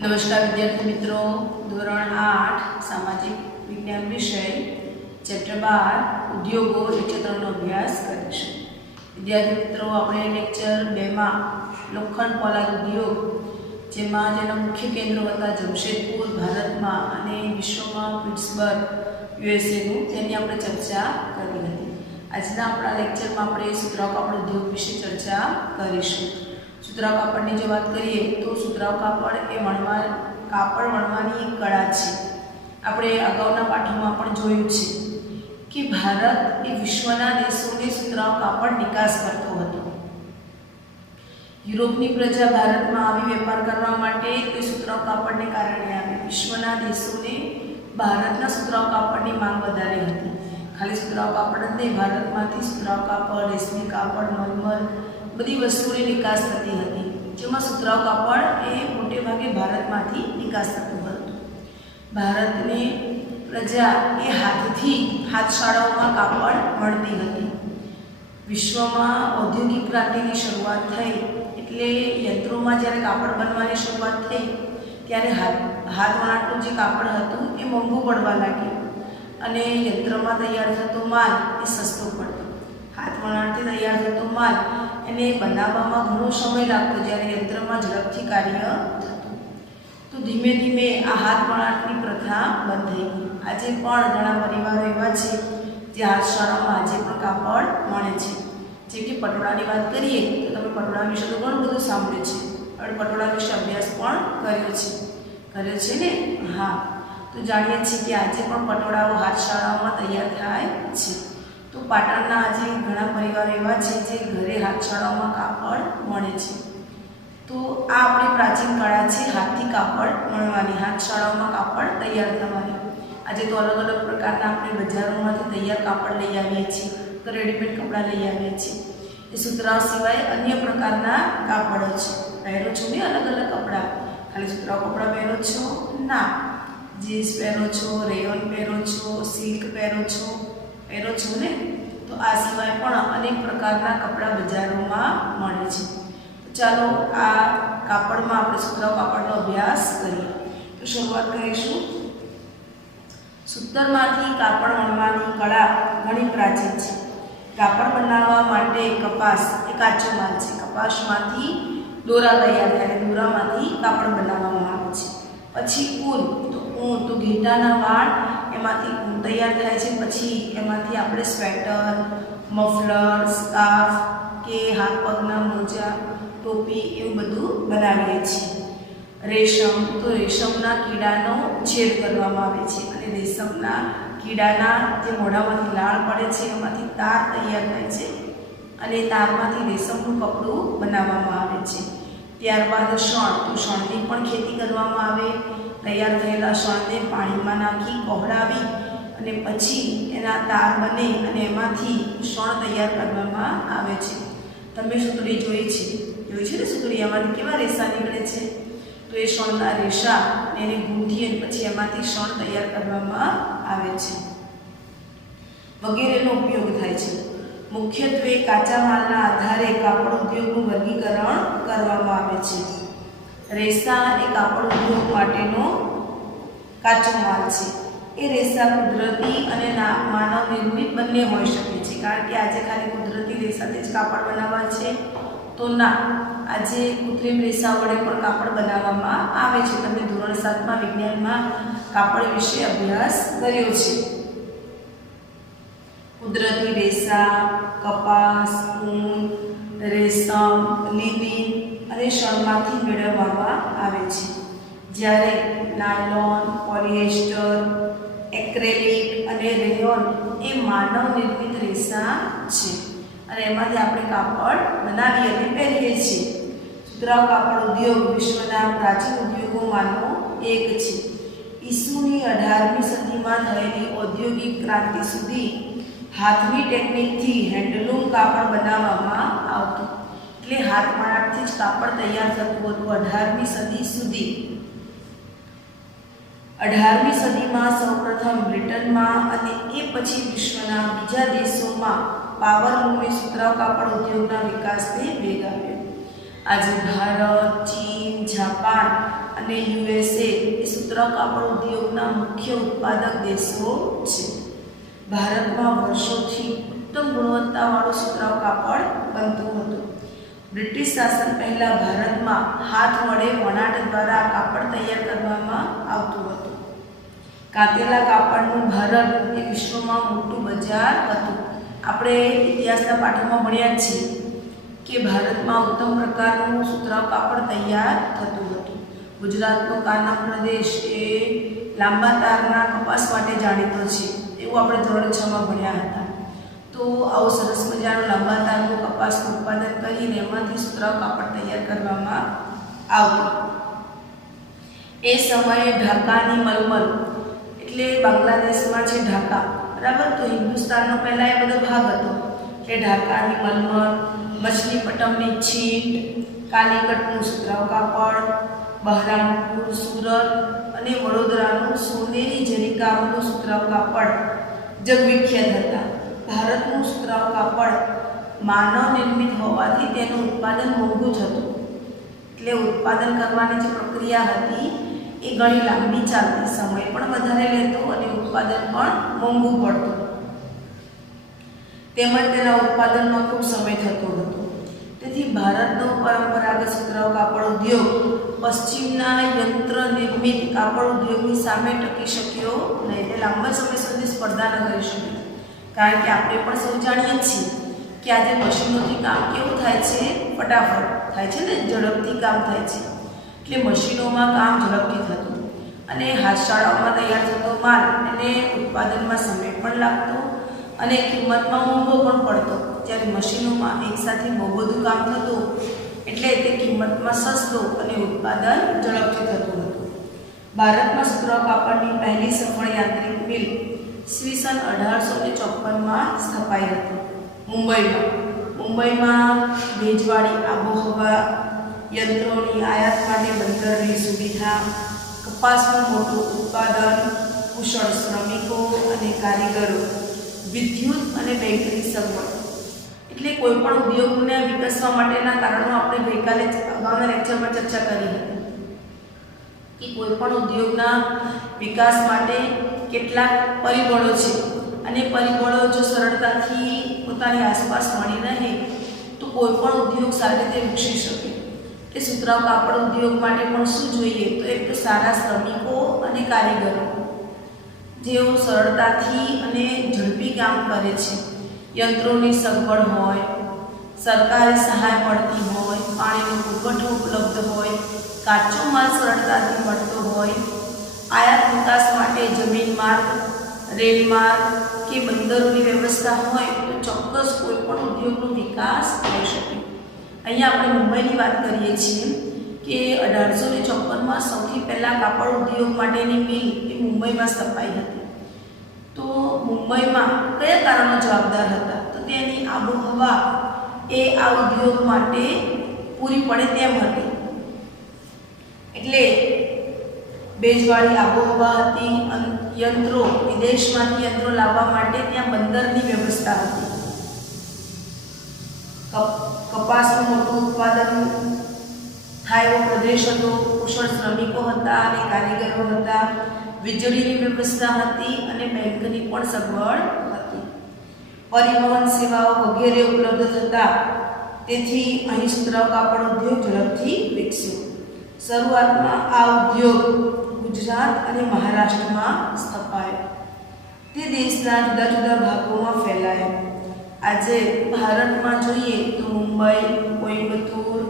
नमस्कार विद्यार्थी मित्रों, धोरण 8 सामाजिक विज्ञान विषय चैप्टर 12 उद्योगों लेक्चर 3 નો અભ્યાસ કરીશું। વિદ્યાર્થી મિત્રો, આપણે લેક્ચર 2 માં લોખંડ પોલાદ ઉદ્યોગ જેમાં જેના મુખ્ય કેન્દ્રો હતા જમશેદપુર ભારતમાં અને વિશ્વમાં પિટ્સબર્ગ યુએસએ નું તેની આપણે ચર્ચા કરી હતી। આજના આપણા લેક્ચરમાં આપણે સુતરાઉ કાપડ ઉદ્યોગ વિશે ચર્ચા કરીશું। सुतराउ कापड़ की जो बात करिए तो सुतराउ कापड़ ए कापड़ वणवानी कला है। आपणे अगाउना पाठों में जोयुं छे कि भारत ए विश्वना देशों सुतराउ कापड़ निकास करतो हतो। यूरोपनी प्रजा भारत में आवी वेपार करवा माटे तो सुतराउ कापड़ ने कारणे आवी। विश्वना देशों ने भारतना सुतराउ कापड़ की मांग वधारी हती। खाली सुतराउ कापड़ ज नहीं, भारत में सुतराउ कापड़, रेशमी कापड़, मलमल बधी वस्तुओं निकास थती हती, जेमां सुतराउ कापड़ ए मोटे भागे भारत में निकास थतुं हतुं। भारत ने प्रजा ए हाथशाळाओं में कापड़ मळती हती। विश्व में औद्योगिक क्रांति की शुरुआत थई एटले यंत्रों में ज्यारे कापड़ बनवानी शुरुआत थई त्यारे हाथ वणाटनुं जे कापड़ हतुं ए मोंघुं पड़वा लाग्युं अने यंत्र में तैयार थतो माल ए सस्तो पड़तो। हाथ वणाटथी तैयार थतो माल एने बनाववामां घणो समय लागतो, ज्यारे यंत्रमां झड़पथी कार्य थतुं। तो धीमे धीमे आ हाथ वणाटनी प्रथा बंध थई गई। आजे पण घणा परिवारो एवा छे जे हाथशाळामां आजे पण कापड़ मळे छे। जे के पटोळानी वात करीए तो तमे पटोळा विषे तो घणुं बधुं सांभळ्युं छे अने पटोळा विषे अभ्यास पण कर्यो छे ने। हाँ, तो जाणीए छीए कि आजे पण पटोळाओ हाथशाळाओमां तैयार थाय छे। तो पाटणना आज घणा परिवार एवा छे जे घरे हाथशाळाओमां कापड़ मळे छे। तो आ आपणी प्राचीन कला छे हाथथी कापड़ मळवानी, हाथशाळाओमां कापड़ तैयार थवानी। आज तो अलग अलग प्रकारना आपणे बजारोमांथी तैयार कापड़ लई आवीए छीए, तो रेडीमेड कपड़ा लई आवीए छीए। ए सुतराउ सिवाय अन्य प्रकारना कापड़ो छे। पहेरो छो ने अलग अलग कपड़ा, खाली सुतराउ कपड़ा पहेरो छो ना, जीन्स पहेरो छो, रेयोन पहेरो छो, सिल्क पहेरो छो ने। तो आ सिवाय पण अनेक प्रकारना कपड़ा बजारों में मळे छे। तो चलो आ कापड़ में आपणे सुतराउ कापड़नो अभ्यास करीए। तो शुरुआत करीशुं। सूतरमांथी कापड़ वणवानी कला घणी प्राचीन छे। कापड़ बनाववा माटे कपास ए काचो माल छे। कपासमांथी दोरा तैयार थाय, दोरामांथी कापड़ बनाववामां आवे छे। पछी ऊन, तो घीटाना वाळ एमांथी ऊन तैयार थाय छे। पछी एमांथी आपणे स्वेटर, मफलर, स्कार्फ के हाथ पगना मोजा, टोपी एवुं बधुं बनावीए छीए। रेशम, तो रेशमना कीडानो छेद करवामां आवे छे अने रेशमना कीडाना जे मोढामांथी लाळ पड़े छे एमांथी तार तैयार थाय छे अने तारमांथी रेशमनुं कपडुं बनाववामां आवे छे। त्यारबाद शण, तो शणनी पण खेती करवामां आवे। तैयार थयेला शणने पाणीमां नाखी कोहळावी अने पछी एना तार बने अने एमांथी शण तैयार करवामां आवे छे। तमे सूतળી જોઈ છે ને सूतળી एमांथी केवा रेसा નીકળે છે, तो ए शणना रेसा एने गूंथी अने पछी एमांथी शण तैयार करवामां आवे छे वगैरेनो उपयोग थाय छे। मुख्यत्वे काचा मालना आधारे कापड़ उद्योगनुं वर्गीकरण करवामां आवे छे। रेसा ए कापड़ उद्योग माटेनो काचो माल छे। ए रेसा कुदरती अने मानव निर्मित बंने होई शके छे, कारण के आजे खाली कुदरती रेसाथी ज कापड़ बनावा छे तो ना, आजे कृत्रिम रेसा वडे पण कापड़ बनाववामां आवे छे। तमे धोरण 7 मां विज्ञानमां कापड़ विषे अभ्यास कर्यो छे। कुदरती रेसा, कपास, ऊन, रेशम, लिनिन अने शणमांथी मेळववामां आवे छे। ज्यारे नायलॉन, पॉलिएस्टर, एक्रेलिक अने रेयोन ए मानव निर्मित रेसा छे अने एमांथी आपणे कापड़ बनावीए अने पहिरीए छीए। सुतराउ कापड़ उद्योग विश्वना प्राचीन उद्योगोमांनो एक छे। ईसुनी 18મી સદીમાં થયેલી औद्योगिक क्रांति सुधी हाथनी टेक्निकथी हेन्डलूम कापड़ बनाववामां आवतुं। એટલે હાથ વણાટથી જ કાપડ તૈયાર થતું હતું 18મી સદી સુધી। 18મી સદીમાં સૌપ્રથમ બ્રિટનમાં અને એ પછી વિશ્વના બીજા દેશોમાં પાવરલૂમે સુતરાઉ કાપડ ઉદ્યોગના વિકાસને વેગ આપ્યો। આજે ભારત, ચીન, જાપાન અને યુએસએ એ સુતરાઉ કાપડ ઉદ્યોગના મુખ્ય ઉત્પાદક દેશો છે. ભારતમાં વર્ષોથી ઉત્તમ ગુણવત્તાવાળું સુતરાઉ કાપડ બનતું હતું. બ્રિટિશ શાસન પહેલાં ભારતમાં હાથ વડે વણાટ દ્વારા કાપડ તૈયાર કરવામાં આવતું હતું. કાતેલા કાપડનું ભારત એ વિશ્વમાં મોટું બજાર હતું. આપણે ઇતિહાસના પાઠોમાં ભણ્યા છીએ કે ભારતમાં ઉત્તમ પ્રકારનું સુતરાઉ કાપડ તૈયાર થતું હતું. ગુજરાતનો કાનમ પ્રદેશ એ લાંબા તારના કપાસ માટે જાણીતો છે, એવું આપણે ધોરણ 6 માં ભણ્યા હતા. તો આવું સરસ મજાનું લાંબા તારનું કપાસનું ઉત્પાદન કરીને એમાંથી સુતરાઉ કાપડ તૈયાર કરવામાં આવતું. એ સમયે ઢાકાની મલમલ એટલે બાંગ્લાદેશમાં છે ઢાકા, બરાબર. તો હિન્દુસ્તાનનો પહેલાં એ બધો ભાગ હતો એટલે ઢાકાની મલમલ, મછલીપટ્ટમની છીંટ, કાલીકટનું સુતરાઉ કાપડ, બહરામપુર, સુરત અને વડોદરાનું સોનેરી જરીકામનું સુતરાઉ કાપડ જગવિખ્યાત હતા. ભારતનું સુતરાઉ કાપડ માનવ નિર્મિત હોવાથી તેનું ઉત્પાદન મોંઘું થતું, એટલે ઉત્પાદન કરવાની જે પ્રક્રિયા હતી એ ઘણી લાંબી ચાલતી, સમય પણ વધારે લેતો અને ઉત્પાદન પણ મોંઘું પડતું, તેમજ તેના ઉત્પાદનમાં ખૂબ સમય થતો હતો. તેથી ભારતનો પરંપરાગત સુતરાઉ કાપડ ઉદ્યોગ પશ્ચિમના યંત્ર નિર્મિત કાપડ ઉદ્યોગની સામે ટકી શક્યો નહીં. એટલે લાંબા સમય સુધી સ્પર્ધા ન કરી શક્યો, કારણ કે આપણે પણ સૌ જાણીએ છીએ કે આજે મશીનોથી કામ કેવું થાય છે, ફટાફટ થાય છે ને, ઝડપથી કામ થાય છે. એટલે મશીનોમાં કામ ઝડપથી થતું અને હાથશાળાઓમાં તૈયાર થતો માલ એને ઉત્પાદનમાં સમય પણ લાગતો અને કિંમતમાં મોંઘો પણ પડતો. જ્યારે મશીનોમાં એકસાથે બહુ બધું કામ થતું એટલે તે કિંમતમાં સસ્તો અને ઉત્પાદન ઝડપથી થતું હતું. ભારતમાં સુતરાઉ કાપડની પહેલી સફળ યાંત્રિક મિલ ઈસવીસન 1854માં સ્થપાઈ હતી મુંબઈમાં. ભેજવાળી આબોહવા, યંત્રોની આયાત માટે બંદરની સુવિધા, કપાસનું મોટું ઉત્પાદન, કુશળ શ્રમિકો અને કારીગરો, વિદ્યુત અને બેંકની સગવડ. એટલે કોઈ પણ ઉદ્યોગને વિકસવા માટેના કારણો આપણે ગઈકાલે અગાઉના લેક્ચરમાં ચર્ચા કરી હતી કે કોઈ પણ ઉદ્યોગના વિકાસ માટે કેટલાક પરિબળો છે અને પરિબળો જો સરળતાથી પોતાની આસપાસ મળી રહે તો કોઈ પણ ઉદ્યોગ સારી રીતે વિકસી શકે. કે સુતરાઉ કાપડ ઉદ્યોગ માટે પણ શું જોઈએ, તો એક તો સારા શ્રમિકો અને કારીગરો જેઓ સરળતાથી અને ઝડપી કામ કરે છે, યંત્રોની સગવડ હોય, સરકારી સહાય મળતી હોય, પાણીનો પુરવઠો ઉપલબ્ધ હોય, કાચો માલ સરળતાથી મળતો હોય, આયાત નિકાસ માટે જમીન માર્ગ, રેલ માર્ગ કે બંદરોની વ્યવસ્થા હોય તો ચોક્કસ કોઈ પણ ઉદ્યોગનો વિકાસ થઈ શકે. અહીંયા આપણે મુંબઈની વાત કરીએ છીએ કે 1854માં સૌથી પહેલાં કાપડ ઉદ્યોગ માટેની મિલ એ મુંબઈમાં સ્થપાઈ હતી. તો મુંબઈમાં કયા કારણો જવાબદાર હતા, તો તેની આબોહવા એ આ ઉદ્યોગ માટે પૂરી પડે તેમ હતી. એટલે ભેજવાળી આબોહવા હતી, યંત્રો વિદેશમાંથી યંત્રો લાવવા માટે ત્યાં બંદરની વ્યવસ્થા હતી, કપાસનું મોટું ઉત્પાદન થાય એવો પ્રદેશ હતો, કુશળ શ્રમિકો હતા અને કારીગરો હતા, વીજળીની વ્યવસ્થા હતી અને બેંકની પણ સગવડ હતી, પરિવહન સેવાઓ વગેરે ઉપલબ્ધ થતા તેથી અહીં સુતરાઉ કાપડ ઉદ્યોગ ઝડપથી વિકસ્યો. શરૂઆતમાં આ ઉદ્યોગ ગુજરાત અને મહારાષ્ટ્રમાં સ્થપાયો. તે દેશના જુદા જુદા ભાગોમાં ફેલાયો. આજે ભારતમાં જોઈએ તો મુંબઈ, કોઈમ્બતુર,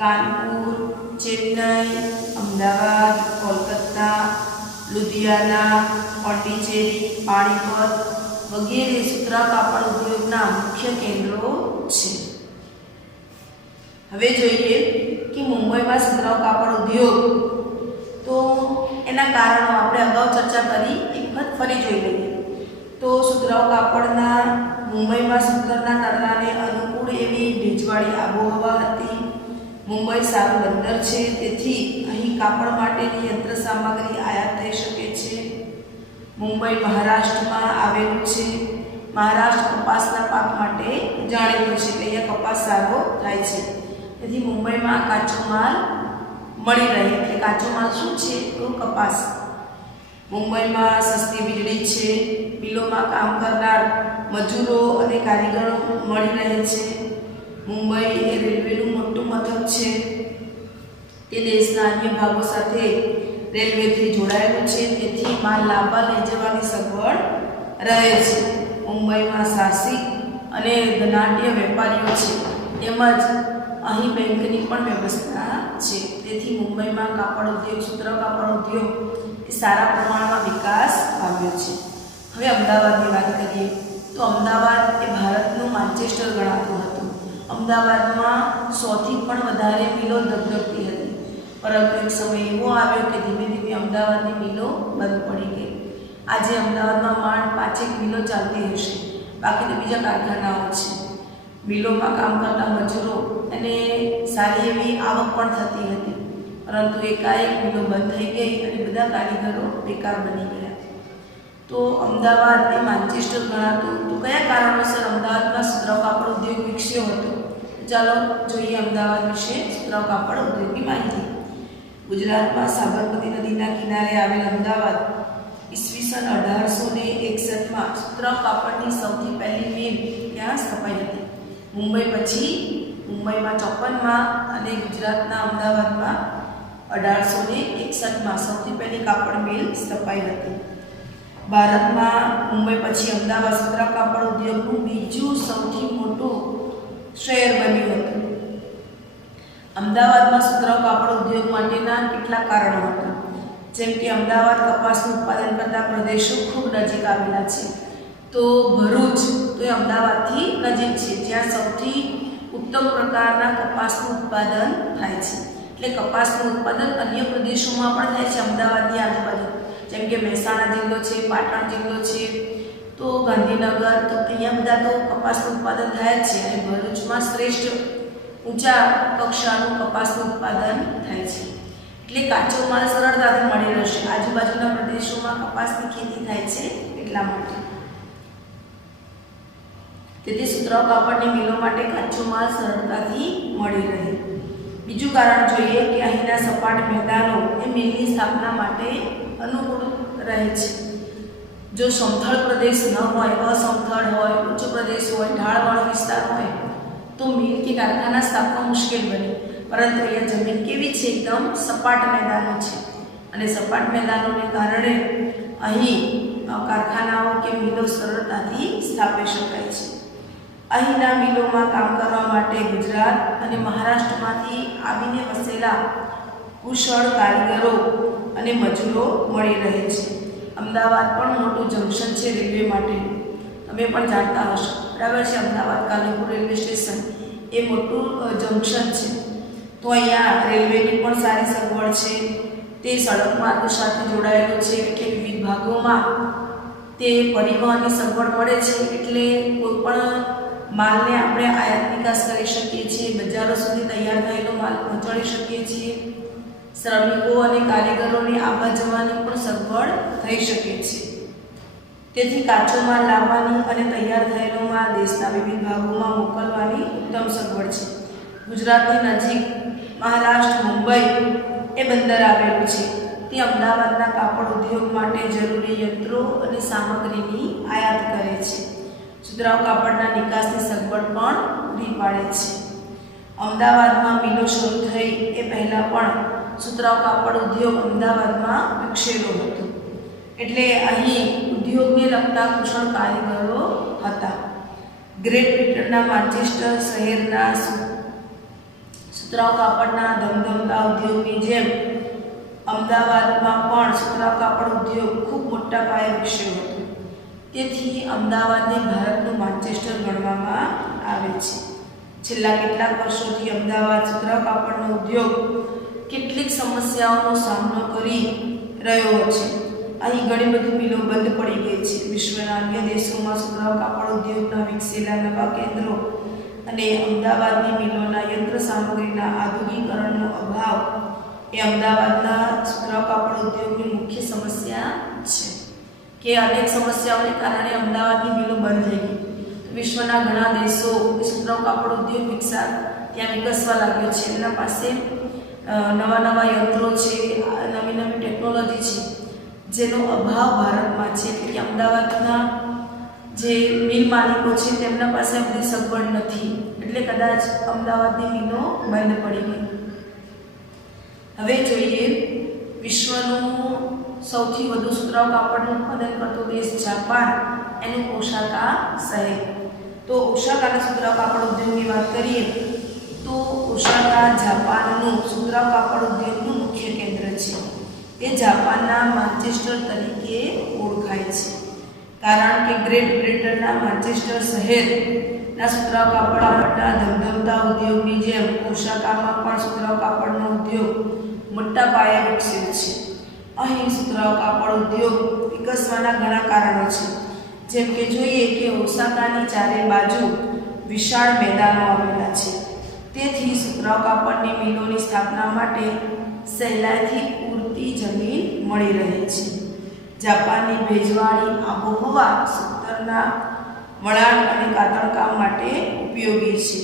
કાનપુર, ચેન્નઈ, અમદાવાદ, કોલકાતા, લુધિયાના, પોંડિચેરી, પાણીપત વગેરે સુતરાઉ કાપડ ઉદ્યોગના મુખ્ય કેન્દ્રો છે. હવે જોઈએ કે મુંબઈમાં સુતરાઉ કાપડ ઉદ્યોગ, તો એના કારણો આપણે અગાઉ ચર્ચા કરી, એક વખત ફરી જોઈ લઈએ. તો સુતરાઉ કાપડના મુંબઈમાં સૂતરના તરલાને અનુકૂળ એવી ભેજવાળી આબોહવા હતી. મુંબઈ સારું બંદર છે, તેથી અહીં કાપડ માટેની યંત્ર સામગ્રી આયાત થઈ શકે છે. મુંબઈ મહારાષ્ટ્રમાં આવેલું છે. મહારાષ્ટ્ર કપાસના પાક માટે જાણીતું છે, એટલે અહીંયા કપાસ સારો થાય છે, તેથી મુંબઈમાં કાચો માલ મળી રહે, એટલે કાચો માલ શું છે તો કપાસ. મુંબઈમાં સસ્તી વીજળી છે, મિલોમાં કામ કરનાર મજૂરો અને કારીગરો મળી રહે છે. મુંબઈ એ રેલવેનું મોટું મથક છે, તે દેશના અન્ય ભાગો સાથે રેલવેથી જોડાયેલું છે, તેથી માલ લાંબા લઈ જવાની સગવડ રહે છે. મુંબઈમાં સાહસિક અને ધનાઢ્ય વેપારીઓ છે, તેમજ અહીં બેંકની પણ વ્યવસ્થા છે, તેથી મુંબઈમાં કાપડ ઉદ્યોગ, સૂત્ર કાપડ ઉદ્યોગ એ સારા પ્રમાણમાં વિકાસ પામ્યો છે. હવે અમદાવાદની વાત કરીએ તો અમદાવાદ એ ભારતનું માન્ચેસ્ટર ગણાતું હતું. અમદાવાદમાં 100થી પણ વધારે મિલો ધગધગતી હતી, પરંતુ એક સમય એવો આવ્યો કે ધીમે ધીમે અમદાવાદની મિલો બંધ પડી ગઈ. આજે અમદાવાદમાં માંડ 5 મિલો ચાલતી હશે, બાકી તો બીજા કારખાનાઓ છે. મિલોમાં કામ કરતા મજૂરો અને સારી એવી આવક પણ થતી હતી, પરંતુ એકાએક મિલો બંધ થઈ ગઈ અને બધા કારીગરો બેકાર બની ગયા. તો અમદાવાદ એ માન્ચેસ્ટર ગણાતું. તો કયા કારણોસર અમદાવાદમાં સુતરાઉ કાપડ ઉદ્યોગ વિકસ્યો હતો? ચાલો જોઈએ અમદાવાદ વિશે સુતરાઉ કાપડ ઉદ્યોગની માહિતી. ગુજરાતમાં સાબરમતી નદીના કિનારે આવેલ અમદાવાદ ઈસવીસન 1861માં સુતરાઉ કાપડની સૌથી પહેલી મિલ ત્યાં સ્થપાઈ હતી. મુંબઈ પછી મુંબઈમાં 54માં અને ગુજરાતના અમદાવાદમાં 1861માં સૌથી પહેલી કાપડ મિલ સ્થપાઈ હતી. ભારતમાં મુંબઈ પછી અમદાવાદ સુતરાઉ કાપડ ઉદ્યોગનું બીજું સૌથી મોટું શહેર બન્યું હતું. અમદાવાદમાં સુતરાઉ કાપડ ઉદ્યોગ માટેના કેટલાક કારણો હતા, જેમ કે અમદાવાદ કપાસનું ઉત્પાદન કરતા પ્રદેશો ખૂબ નજીક આવેલા છે. તો ભરૂચ તો એ અમદાવાદથી નજીક છે, જ્યાં સૌથી ઉત્તમ પ્રકારના કપાસનું ઉત્પાદન થાય છે. એટલે કપાસનું ઉત્પાદન અન્ય પ્રદેશોમાં પણ થાય છે અમદાવાદની આજુબાજુ, જેમ કે મહેસાણા જિલ્લો છે, પાટણ જિલ્લો છે, તો ગાંધીનગર, તો અહીંયા બધા તો કપાસનું ઉત્પાદન થાય જ છે. અને ભરૂચમાં શ્રેષ્ઠ ઊંચા કક્ષાનું કપાસનું ઉત્પાદન થાય છે. એટલે કાચો માલ સરળતાથી મળી રહેશે. આજુબાજુના પ્રદેશોમાં કપાસની ખેતી થાય છે એટલા માટે. તેથી સુતરાઉ કાપડની મિલો માટે કાચો માલ સરળતાથી મળી રહે. બીજું કારણ જોઈએ કે અહીંના સપાટ મેદાનો એ મિલની સ્થાપના માટે અનુકૂળ રહે છે. જો સમથળ પ્રદેશ ન હોય, અસમથળ હોય, ઊંચો પ્રદેશ હોય, ઢાળવાળો વિસ્તાર હોય, તો મિલ કે કારખાના સ્થાપવા મુશ્કેલ બને. પરંતુ અહીંયા જમીન કેવી છે? એકદમ સપાટ મેદાનો છે, અને સપાટ મેદાનોને કારણે અહીં કારખાનાઓ કે મિલો સરળતાથી સ્થાપી શકાય છે. અહીંના મિલોમાં કામ કરવા માટે ગુજરાત અને મહારાષ્ટ્રમાંથી આવીને વસેલા કુશળ કારીગરો અને મજૂરો મળી રહે છે. અમદાવાદ પણ મોટું જંકશન છે રેલવે માટે, તમે પણ જાણતા હશો, બરાબર છે? અમદાવાદ કાલુપુર રેલવે સ્ટેશન એ મોટું જંકશન છે. તો અહીંયા રેલવેની પણ સારી સગવડ છે, તે સડક માર્ગ સાથે જોડાયેલું છે, એટલે વિવિધ ભાગોમાં તે પરિવહનની સગવડ મળે છે. એટલે કોઈ પણ માલને આપણે આયાત નિકાસ કરી શકીએ છીએ, બજારો સુધી તૈયાર થયેલો માલ પહોંચાડી શકીએ છીએ. શ્રમિકો અને કારીગરોને આવવા જવાની પણ સગવડ થઈ શકે છે. તેથી કાચો માલ લાવવાની અને તૈયાર થયેલો માલ દેશના વિવિધ ભાગોમાં મોકલવાની ઉત્તમ સગવડ છે. ગુજરાતની નજીક મહારાષ્ટ્ર મુંબઈ એ બંદર આવેલું છે, તે અમદાવાદના કાપડ ઉદ્યોગ માટે જરૂરી યંત્રો અને સામગ્રીની આયાત કરે છે. સુતરાઉ કાપડના નિકાસની સગવડ પણ પૂરી પાડે છે. અમદાવાદમાં મિલો શરૂ થઈ એ પહેલાં પણ સુતરાઉ કાપડ ઉદ્યોગ અમદાવાદમાં વિકસેલો હતો, એટલે અહીં ઉદ્યોગને લગતા કુશળ કારીગરો હતા. ગ્રેટ બ્રિટનના માન્ચેસ્ટર શહેરના સુતરાઉ કાપડના ધમધમતા ઉદ્યોગની જેમ અમદાવાદમાં પણ સુતરાઉ કાપડ ઉદ્યોગ ખૂબ મોટા પાયે વિકસ્યો હતો. તેથી અમદાવાદને ભારતનું માન્ચેસ્ટર ગણવામાં આવે છે. છેલ્લા કેટલાક વર્ષોથી અમદાવાદ સુતરાઉ કાપડનો ઉદ્યોગ કેટલીક સમસ્યાઓનો સામનો કરી રહ્યો છે. અહીં ઘણી બધી મિલો બંધ પડી ગઈ છે. વિશ્વના અન્ય દેશોમાં સુતરાઉ કાપડ ઉદ્યોગના વિકસેલા નવા કેન્દ્રો અને અમદાવાદની મિલોના યંત્ર સામગ્રીના આધુનિકીકરણનો અભાવ એ અમદાવાદના સુતરાઉ કાપડ ઉદ્યોગની મુખ્ય સમસ્યા છે. કે અનેક સમસ્યાઓને કારણે અમદાવાદની મિલો બંધ થઈ ગઈ. વિશ્વના ઘણા દેશો સુતરાઉ કાપડ ઉદ્યોગ ત્યાં વિકસવા લાગ્યો છે. એમના પાસે નવા નવા યંત્રો છે, નવી નવી ટેકનોલોજી છે જેનો અભાવ ભારતમાં છે. એટલે કે અમદાવાદના જે મિલ માલિકો છે તેમના પાસે બધી સગવડ નથી, એટલે કદાચ અમદાવાદની મિલો બંધ પડી ગઈ. હવે જોઈએ વિશ્વનું સૌથી વધુ સુતરાઉ કાપડનું ઉત્પાદન કરતો દેશ જાપાન, એનું ઓસાકા શહેર. તો ઓસાકાના સુતરાઉ કાપડ ઉદ્યોગની વાત કરીએ તો ઓસાકા જાપાનનું સુતરાઉ કાપડ ઉદ્યોગનું મુખ્ય કેન્દ્ર છે. એ જાપાનના માન્ચેસ્ટર તરીકે ઓળખાય છે, કારણ કે ગ્રેટ બ્રિટનના માન્ચેસ્ટર શહેરના સુતરાઉ કાપડના ધમધમતા ઉદ્યોગની જેમ ઓસાકામાં પણ સુતરાઉ કાપડનો ઉદ્યોગ મોટા પાયે વિકસ્યો છે. અહીં સુતરાઉ કાપડ ઉદ્યોગ વિકસવાના ઘણા કારણો છે. જેમ કે જોઈએ કે ઓસાકાની ચારે બાજુ વિશાળ મેદાનો આવેલા છે, તેથી સુતરાઉ કાપડની મિલોની સ્થાપના માટે સહેલાઈથી પૂરતી જમીન મળી રહે છે. જાપાનની ભેજવાળી આબોહવા સૂતરના વણાટ અને કાતરકામ માટે ઉપયોગી છે.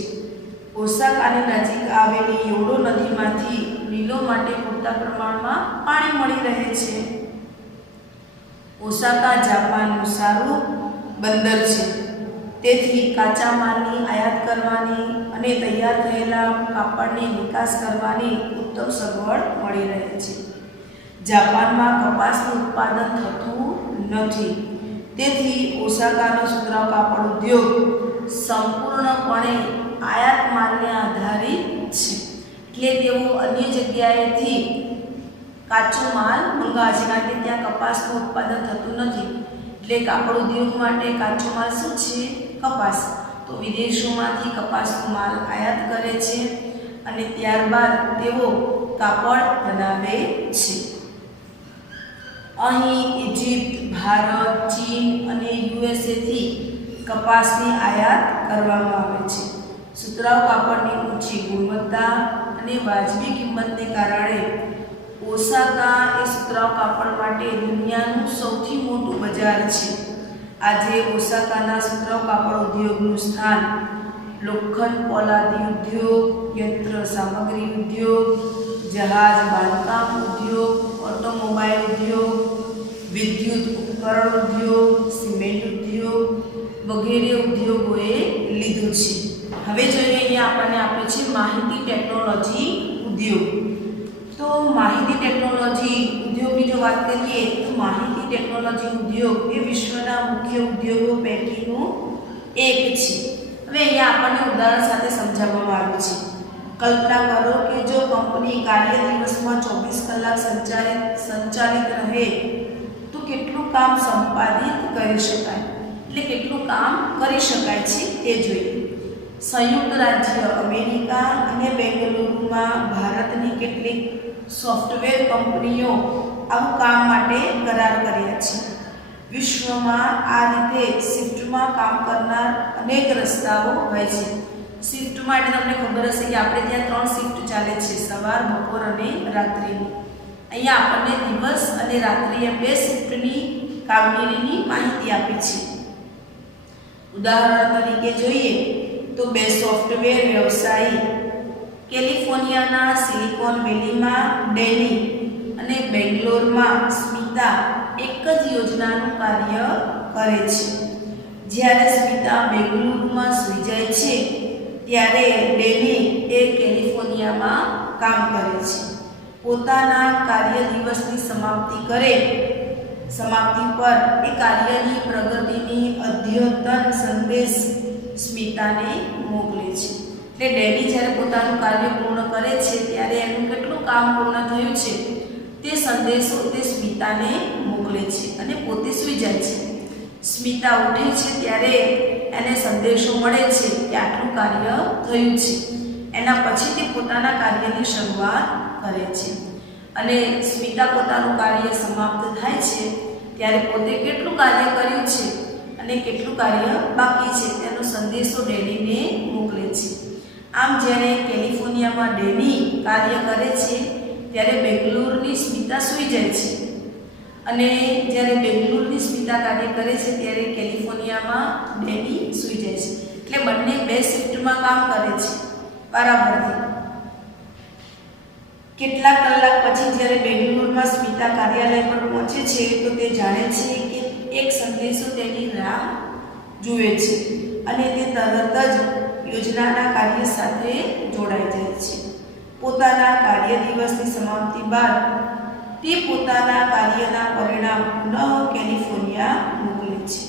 ઓસાકાની નજીક આવેલી યોડો નદીમાંથી મિલો માટે પૂરતા પ્રમાણમાં પાણી મળી રહે છે. ઓસાકા જાપાનનું સારું બંદર છે, તેથી કાચા માલની આયાત કરવાની અને તૈયાર થયેલા કાપડની નિકાસ કરવાની ઉત્તમ સગવડ મળી રહે છે. જાપાનમાં કપાસનું ઉત્પાદન થતું નથી, તેથી ઓસાકાનો સુતરાઉ કાપડ ઉદ્યોગ સંપૂર્ણપણે આયાત માલને આધારિત છે. એટલે તેઓ અન્ય જગ્યાએથી કાચો માલ મંગાવે છે, કારણ કે ત્યાં કપાસનું ઉત્પાદન થતું નથી. એટલે કાપડ ઉદ્યોગ માટે કાચો માલ શું છે? કપાસ. તો વિદેશોમાંથી કપાસનો માલ આયાત કરે છે અને ત્યારબાદ તેઓ કાપડ બનાવે છે. અહીં ઇજિપ્ત, ભારત, ચીન અને યુએસએથી કપાસની આયાત કરવામાં આવે છે. સુતરાઉ કાપડની ઊંચી ગુણવત્તા અને વાજબી કિંમતને કારણે ઓસાકા એ સુતરાઉ કાપડ માટે દુનિયાનું સૌથી મોટું બજાર છે. આજે ઓસાકાના સુતરાઉ કાપડ ઉદ્યોગનું સ્થાન લોખંડ પોલાદી ઉદ્યોગ, યંત્ર સામગ્રી ઉદ્યોગ, જહાજ બાંધકામ ઉદ્યોગ, ઓટોમોબાઈલ ઉદ્યોગ, વિદ્યુત ઉપકરણ ઉદ્યોગ, સિમેન્ટ ઉદ્યોગ વગેરે ઉદ્યોગોએ લીધું છે. હવે જોઈએ અહીંયા આપણને આપ્યું છે માહિતી ટેકનોલોજી ઉદ્યોગ. તો માહિતી ટેકનોલોજી ઉદ્યોગની જો વાત કરીએ તો માહિતી ટેકનોલોજી ઉદ્યોગ એ વિશ્વના મુખ્ય ઉદ્યોગો પૈકીનું એક છે. હવે અહીંયા આપણને ઉદાહરણ સાથે સમજાવવામાં આવ્યું છે. કલ્પના કરો કે જો કંપની કાર્ય દિવસમાં 24 કલાક સંચાલિત રહે તો કેટલું કામ સંપાદિત કરી શકાય, એટલે કેટલું કામ કરી શકાય છે તે જોઈએ. સંયુક્ત રાજ્ય અમેરિકા અને બેંગલુરુમાં ભારતની કેટલીક સોફ્ટવેર કંપનીઓ આવું કામ માટે કરાર કર્યા છે. વિશ્વમાં આ રીતે શિફ્ટમાં કામ કરનાર અનેક રસ્તાઓ હોય છે. શિફ્ટમાં એટલે તમને ખબર હશે કે આપણે ત્યાં 3 શિફ્ટ ચાલે છે, સવાર, બપોર અને રાત્રિની. અહીંયા આપણને દિવસ અને રાત્રિ એમ 2 શિફ્ટની કામગીરીની માહિતી આપી છે. ઉદાહરણ તરીકે જોઈએ તો 2 સોફ્ટવેર વ્યવસાયી કેલિફોર્નિયાના સિલિકોન વેલીમાં ડેની અને બેંગ્લોરમાં સ્મિતા એક જ યોજનાનું કાર્ય કરે છે. જ્યારે સ્મિતા બેંગલુરુમાં સૂઈ જાય છે ત્યારે ડેની એ કેલિફોર્નિયામાં કામ કરે છે. પોતાના કાર્ય દિવસની સમાપ્તિ પર એ કાર્યની પ્રગતિની અદ્યતન સંદેશ સ્મિતાને મોકલે છે. એટલે ડેની જ્યારે પોતાનું કાર્ય પૂર્ણ કરે છે ત્યારે એનું કેટલું કામ પૂર્ણ થયું છે તે સંદેશો તે સ્મિતાને મોકલે છે અને પોતે સૂઈ જાય છે. સ્મિતા ઉઠે છે ત્યારે એને સંદેશો મળે છે કે આટલું કાર્ય થયું છે. એના પછી તે પોતાના કાર્યની શરૂઆત કરે છે અને સ્મિતા પોતાનું કાર્ય સમાપ્ત થાય છે ત્યારે પોતે કેટલું કાર્ય કર્યું છે અને કેટલું કાર્ય બાકી છે તેનો સંદેશો ડેનીને મોકલે છે. આમ જ્યારે કેલિફોર્નિયામાં ડેની કાર્ય કરે છે ત્યારે બેંગ્લોરની સ્મિતા સૂઈ જાય છે અને જ્યારે બેંગ્લોરની સ્મિતા કાર્ય કરે છે ત્યારે કેલિફોર્નિયામાં ડેની સૂઈ જાય છે. એટલે બંને 2 શિફ્ટમાં કામ કરે છે બરાબરથી. કેટલાક કલાક પછી જ્યારે બેંગ્લોરમાં સ્મિતા કાર્યાલય પર પહોંચે છે તો તે જાણે છે કે એક સંદેશો તેની રાહ જુએ છે અને તે તરત જ યોજનાના કાર્ય સાથે જોડાઈ જાય છે. પોતાના કાર્ય દિવસની સમાપ્તિ બાદ તે પોતાના કાર્યના પરિણામ પુનઃ કેલિફોર્નિયા મોકલે છે.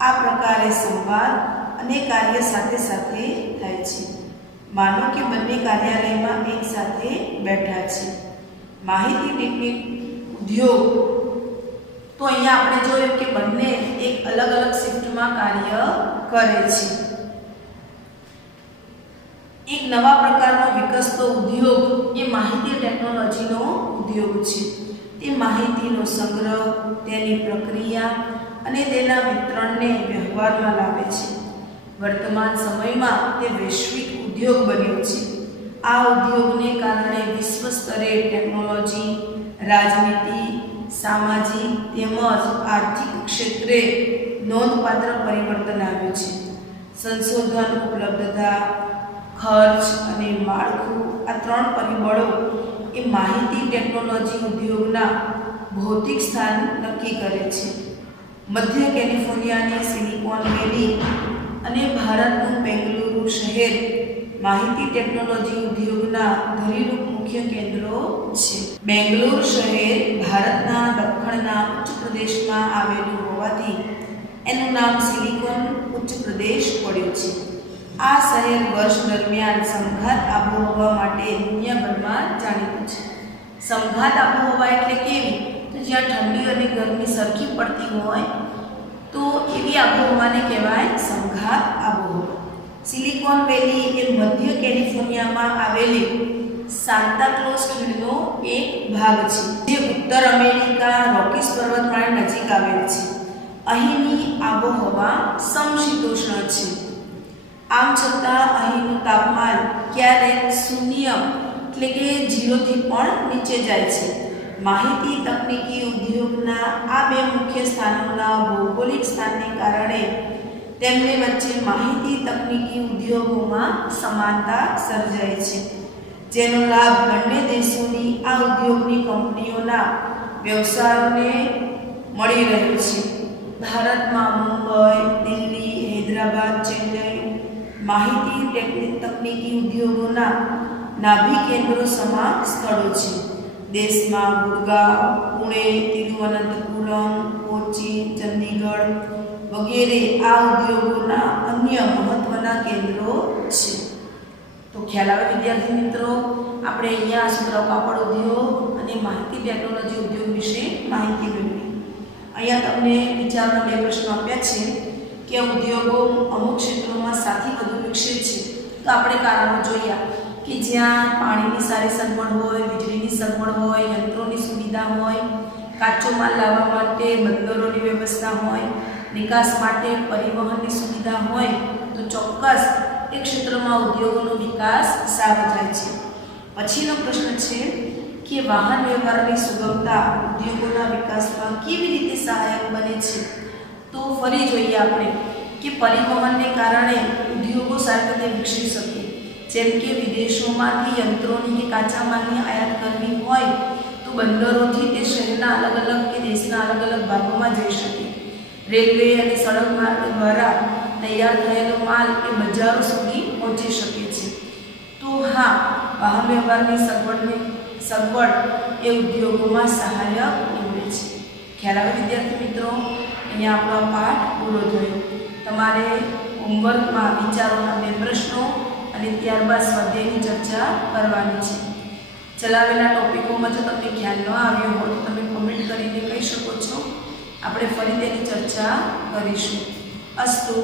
આ પ્રકારે સંવાદ અને કાર્ય સાથે સાથે થાય છે. માનો કે બંને કાર્યાલયમાં એક સાથે બેઠા છે. માહિતી ટેકનિક ઉદ્યોગ, તો અહીંયા આપણે જોયું કે બંને એક અલગ અલગ શિફ્ટમાં કાર્ય કરે છે. એક નવા પ્રકારનો વિકસતો ઉદ્યોગ એ માહિતી ટેકનોલોજીનો ઉદ્યોગ છે. તે માહિતીનો સંગ્રહ, તેની પ્રક્રિયા અને તેના વિતરણને વ્યવહારમાં લાવે છે. વર્તમાન સમયમાં તે વૈશ્વિક ઉદ્યોગ બન્યો છે. આ ઉદ્યોગને કારણે વિશ્વ સ્તરે ટેકનોલોજી, રાજનીતિ, સામાજિક તેમજ આર્થિક ક્ષેત્રે નોંધપાત્ર પરિવર્તન આવ્યું છે. સંશોધન, ઉપલબ્ધતા, ખર્ચ અને માળખું, આ ત્રણ પરિબળો એ માહિતી ટેકનોલોજી ઉદ્યોગના ભૌતિક સ્થાન નક્કી કરે છે. મધ્ય કેલિફોર્નિયાની સિલિકોન વેલી અને ભારતનું બેંગલુરુ શહેર માહિતી ટેકનોલોજી ઉદ્યોગના ધરીરૂપ મુખ્ય કેન્દ્રો છે. બેંગલુરુ શહેર ભારતના દક્ષિણના ઉચ્ચ પ્રદેશમાં આવેલું હોવાથી એનું નામ સિલિકોન ઉચ્ચ પ્રદેશ પડ્યું છે. આ શહેર વર્ષ દરમિયાન સંઘાત આબોહવા માટે દુનિયાભરમાં જાણીતું છે. સંઘાત આબોહવા એટલે કેવી? તો જ્યાં ઠંડી અને ગરમી સરખી પડતી હોય તો એવી આબોહવાને કહેવાય સંઘાત આબોહવા. સિલિકોન વેલી એ મધ્ય કેલિફોર્નિયામાં આવેલી સાન્તાક્લોઝ ખીણનો એક ભાગ છે, જે ઉત્તર અમેરિકા રોકીસ પર્વતમાળા નજીક આવેલ છે. અહીંની આબોહવા સમશીતોષ્ણ છે. આમ છતાં અહીંનું તાપમાન ક્યારેક શૂન્ય એટલે કે 0 થી પણ નીચે જાય છે. માહિતી તકનીકી ઉદ્યોગના આ બે મુખ્ય સ્થાનોના ભૌગોલિક સ્થાનને કારણે તેમને વચ્ચે માહિતી તકનીકી ઉદ્યોગોમાં સમાનતા સર્જાય છે, જેનો લાભ બંને દેશોની આ ઉદ્યોગની કંપનીઓના વ્યવસાયોને મળી રહ્યો છે. ભારતમાં મુંબઈ, દિલ્હી, હૈદરાબાદ, ચેન્નઈ માહિતી તકનીકી ઉદ્યોગોના નાભી કેન્દ્રો સમાન સ્થળો છે. દેશમાં ગુડગાંવ, પુણે, તિરુવનંતપુરમ, કોચી, ચંદીગઢ વગેરે આ ઉદ્યોગોના અન્ય મહત્વના કેન્દ્રો છે. તો ખ્યાલ આવે વિદ્યાર્થી મિત્રો, આપણે અહીંયા સુતરાઉ કાપડ ઉદ્યોગ અને માહિતી ટેકનોલોજી ઉદ્યોગ વિશે માહિતી મેળવી. અહીંયા તમને વિચારના બે પ્રશ્નો આપ્યા છે કે ઉદ્યોગો અમુક ક્ષેત્રોમાં સાથી વધુ વિકસે છે. તો આપણે કારણો જોયા કે જ્યાં પાણીની સારી સગવડ હોય, વીજળીની સગવડ હોય, યંત્રોની સુવિધા હોય, કાચો માલ લાવવા માટે બંદરોની વ્યવસ્થા હોય, નિકાસ માટે પરિવહનની સુવિધા હોય, તો ચોક્કસ એ ક્ષેત્રમાં ઉદ્યોગોનો વિકાસ સારો થાય છે. પછીનો પ્રશ્ન છે કે વાહન વ્યવહારની સુગમતા ઉદ્યોગોના વિકાસમાં કેવી રીતે સહાયક બને છે. તો ફરી જોઈએ આપણે કે પરિવહનને કારણે ઉદ્યોગો સારી રીતે વિકસી શકે. જેમ કે વિદેશોમાંથી યંત્રોની કે કાચા માલની આયાત કરવી હોય તો બંદરોથી તે શહેરના અલગ અલગ કે દેશના અલગ અલગ ભાગોમાં જઈ શકે. રેલવે અને સડક માર્ગ દ્વારા તૈયાર થયેલો માલ એ બજારો સુધી પહોંચી શકે છે. તો હા, વાહન વ્યવહારની સગવડ એ ઉદ્યોગોમાં સહાયક નીવડે છે. ખ્યાલ આવે વિદ્યાર્થી મિત્રો, અહીંયા આપણો પાઠ પૂરો થયો. તમારે હોમવર્કમાં વિચારોના બે પ્રશ્નો અને ત્યારબાદ સ્વાધ્યાયની ચર્ચા કરવાની છે. ચલાવેલા ટોપિકોમાં જો તમને ખ્યાલ ન આવ્યો હોય તો તમે કોમેન્ટ કરીને કહી શકો છો. આપણે ફરી તેની ચર્ચા કરીશું. અસ્તુ.